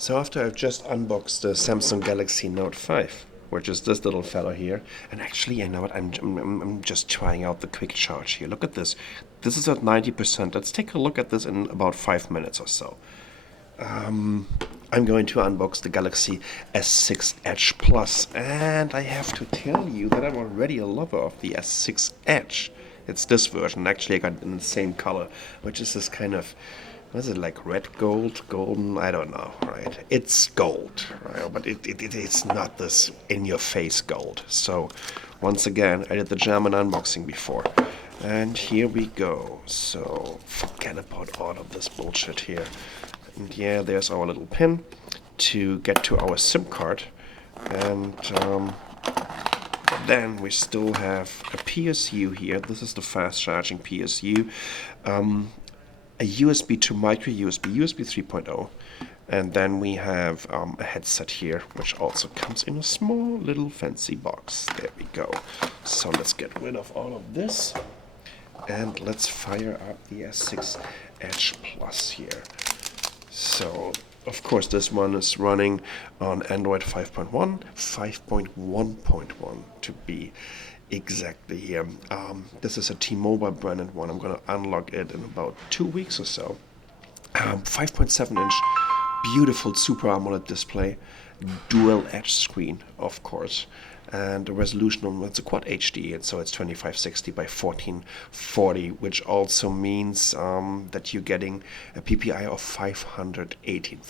So after I've just unboxed the Samsung Galaxy Note 5, which is this little fellow here, and actually, you know what, I'm just trying out the quick charge here. Look at this. This is at 90%. Let's take a look at this in about 5 minutes or so. I'm going to unbox the Galaxy S6 Edge Plus, and I have to tell you that I'm already a lover of the S6 Edge. It's this version. Actually, I got it in the same color, which is this kind of, what is it, like red gold, golden? I don't know, right? It's gold, right? But it's not this in-your-face gold. So, once again, I did the German unboxing before. And here we go. So, forget about all of this bullshit here. And yeah, there's our little pin to get to our SIM card. And then we still have a PSU here. This is the fast charging PSU. A USB to micro USB, USB 3.0. And then we have a headset here, which also comes in a small little fancy box. There we go. So let's get rid of all of this. And let's fire up the S6 Edge Plus here. So, of course, this one is running on Android 5.1, 5.1.1 to be exactly here. This is a T-Mobile branded one. I'm going to unlock it in about 2 weeks or so. 5.7-inch, beautiful Super AMOLED display, dual edge screen, of course. And the resolution on it's a quad HD, and so it's 2560 by 1440, which also means that you're getting a PPI of 518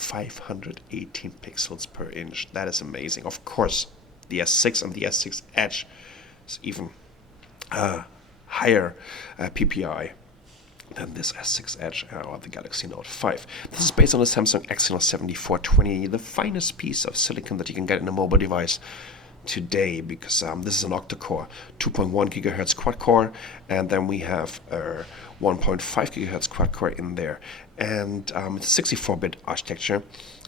pixels per inch. That is amazing. Of course, the S6 and the S6 Edge is even higher PPI than this S6 Edge or the Galaxy Note 5. This is based on the Samsung Exynos 7420, the finest piece of silicon that you can get in a mobile device today, because this is an octa-core, 2.1 gigahertz quad-core, and then we have a 1.5 gigahertz quad-core in there. And it's a 64-bit architecture,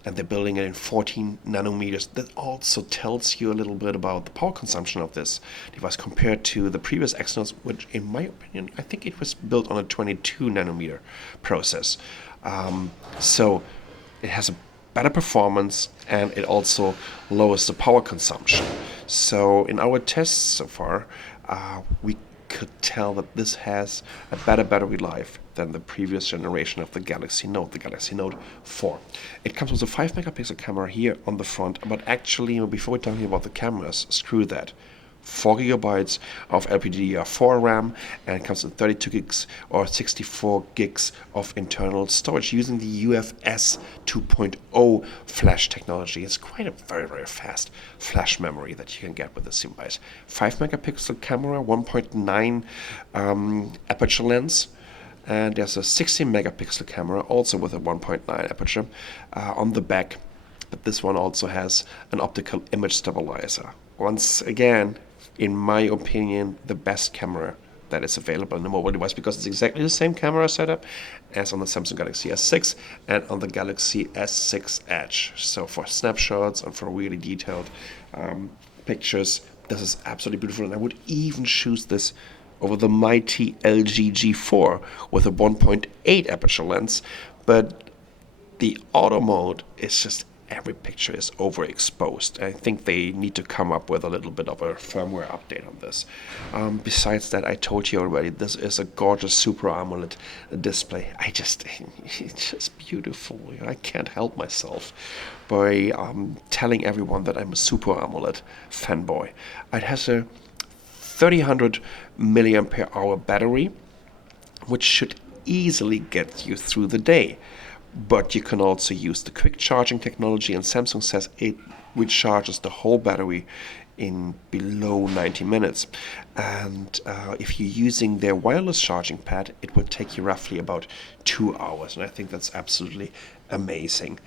and they're building it in 14 nanometers. That also tells you a little bit about the power consumption of this device compared to the previous Exynos, which, in my opinion, I think it was built on a 22 nanometer process. So it has a better performance, and it also lowers the power consumption. So in our tests so far, we could tell that this has a better battery life than the previous generation of the Galaxy Note 4. It comes with a 5 megapixel camera here on the front, but actually, before we're talking about the cameras, screw that. 4 gigabytes of LPDDR4 RAM, and it comes with 32 gigs or 64 gigs of internal storage using the UFS 2.0 flash technology. It's quite a very, very fast flash memory that you can get with this device. 5 megapixel camera, 1.9 aperture lens. And there's a 16 megapixel camera, also with a 1.9 aperture on the back. But this one also has an optical image stabilizer. Once again, in my opinion, the best camera that is available in a mobile device, because it's exactly the same camera setup as on the Samsung Galaxy S6 and on the Galaxy S6 Edge. So for snapshots and for really detailed pictures, this is absolutely beautiful. And I would even choose this over the mighty LG G4 with a 1.8 aperture lens. But the auto mode is just, every picture is overexposed. I think they need to come up with a little bit of a firmware update on this. Besides that, I told you already, this is a gorgeous Super AMOLED display. It's just beautiful. I can't help myself by telling everyone that I'm a Super AMOLED fanboy. It has a 3000 milliampere hour battery, which should easily get you through the day. But you can also use the quick charging technology, and Samsung says it recharges the whole battery in below 90 minutes. And if you're using their wireless charging pad, it will take you roughly about 2 hours, and I think that's absolutely amazing.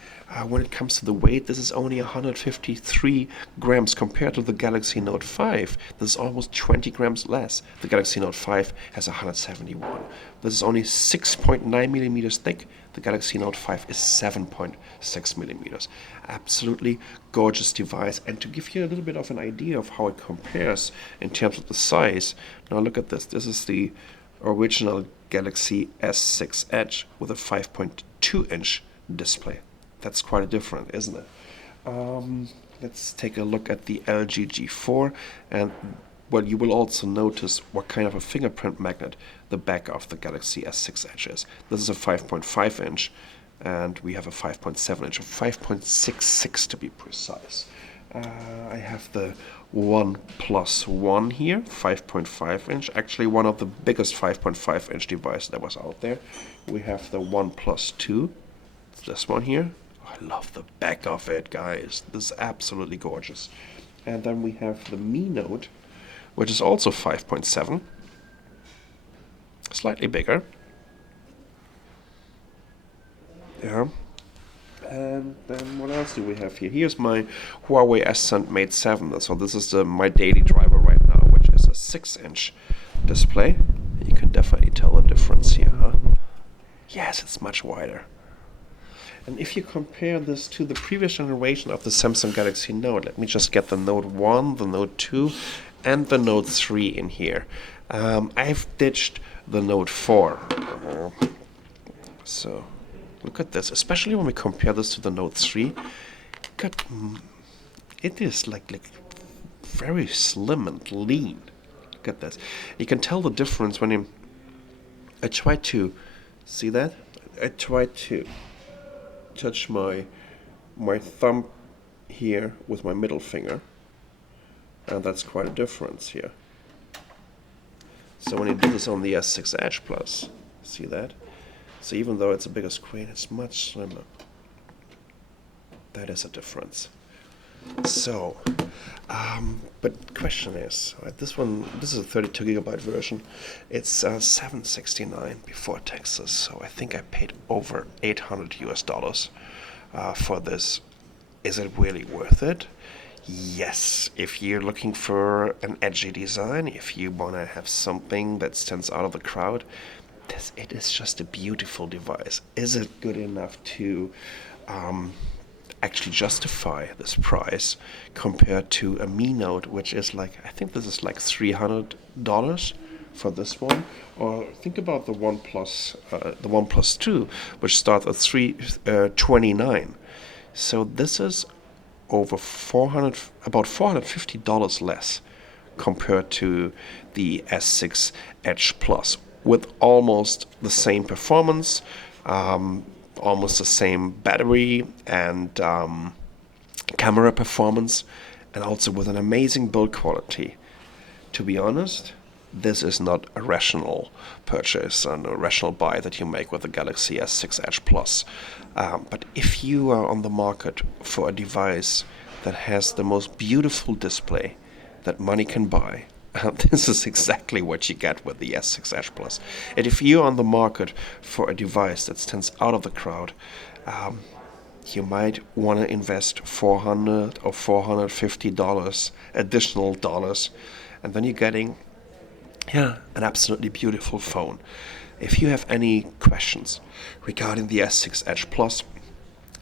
When it comes to the weight, this is only 153 grams compared to the Galaxy Note 5. This is almost 20 grams less. The Galaxy Note 5 has 171. This is only 6.9 millimeters thick. The Galaxy Note 5 is 7.6 millimeters. Absolutely gorgeous device. And to give you a little bit of an idea of how it compares in terms of the size, now look at this. This is the original Galaxy S6 Edge with a 5.2-inch display. That's quite different, isn't it? Let's take a look at the LG G4, and well, you will also notice what kind of a fingerprint magnet the back of the Galaxy S6 Edge is. This is a 5.5 inch, and we have a 5.7 inch, or 5.66 to be precise. I have the One Plus One here, 5.5 inch, actually one of the biggest 5.5 inch devices that was out there. We have the One Plus Two, this one here. I love the back of it, guys. This is absolutely gorgeous. And then we have the Mi Note, which is also 5.7, slightly bigger. Yeah. And then what else do we have here? Here's my Huawei S Mate 7. So this is my daily driver right now, which is a 6-inch display. You can definitely tell the difference here, huh? Yes, it's much wider. And if you compare this to the previous generation of the Samsung Galaxy Note, let me just get the Note 1, the Note 2, and the Note 3 in here. I've ditched the Note 4. So look at this, especially when we compare this to the Note 3. It is like very slim and lean. Look at this. You can tell the difference when I try to see that. I try to touch my thumb here with my middle finger, and that's quite a difference here. So when you do this on the S6 Edge Plus, see that? So even though it's a bigger screen, it's much slimmer. That is a difference. So, but question is, right, this is a 32 gigabyte version. It's $769 before taxes. So I think I paid over $800 for this. Is it really worth it? Yes, if you're looking for an edgy design, if you want to have something that stands out of the crowd, it is just a beautiful device. Is it good enough to actually justify this price compared to a Mi Note, which is like, I think this is like $300 for this one? Or think about the OnePlus 2, which starts at $329. So this is over about $450 less compared to the S6 Edge Plus, with almost the same performance, almost the same battery and camera performance, and also with an amazing build quality. To be honest, this is not a rational purchase and a rational buy that you make with the Galaxy S6 Edge Plus. But if you are on the market for a device that has the most beautiful display that money can buy, this is exactly what you get with the S6 Edge Plus. And if you're on the market for a device that stands out of the crowd, you might want to invest $400 or $450 additional dollars, and then you're getting an absolutely beautiful phone. If you have any questions regarding the S6 Edge Plus,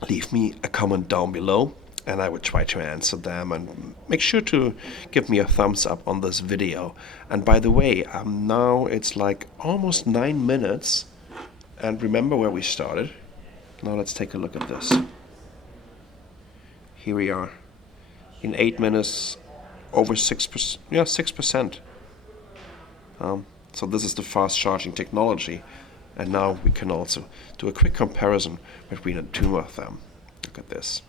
leave me a comment down below, and I will try to answer them. And make sure to give me a thumbs up on this video. And by the way, now it's like almost 9 minutes, and remember where we started. Now let's take a look at this. Here we are. In 8 minutes, over 6%. Yeah, 6%. So this is the fast charging technology. And now we can also do a quick comparison between the two of them. Look at this.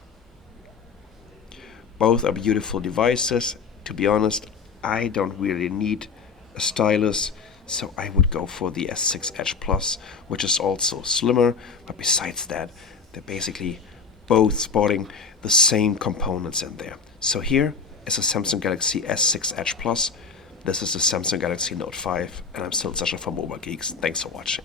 Both are beautiful devices. To be honest, I don't really need a stylus, so I would go for the S6 Edge Plus, which is also slimmer, but besides that, they're basically both sporting the same components in there. So here is a Samsung Galaxy S6 Edge Plus. This is the Samsung Galaxy Note 5, and I'm still searching for mobile geeks. Thanks for watching.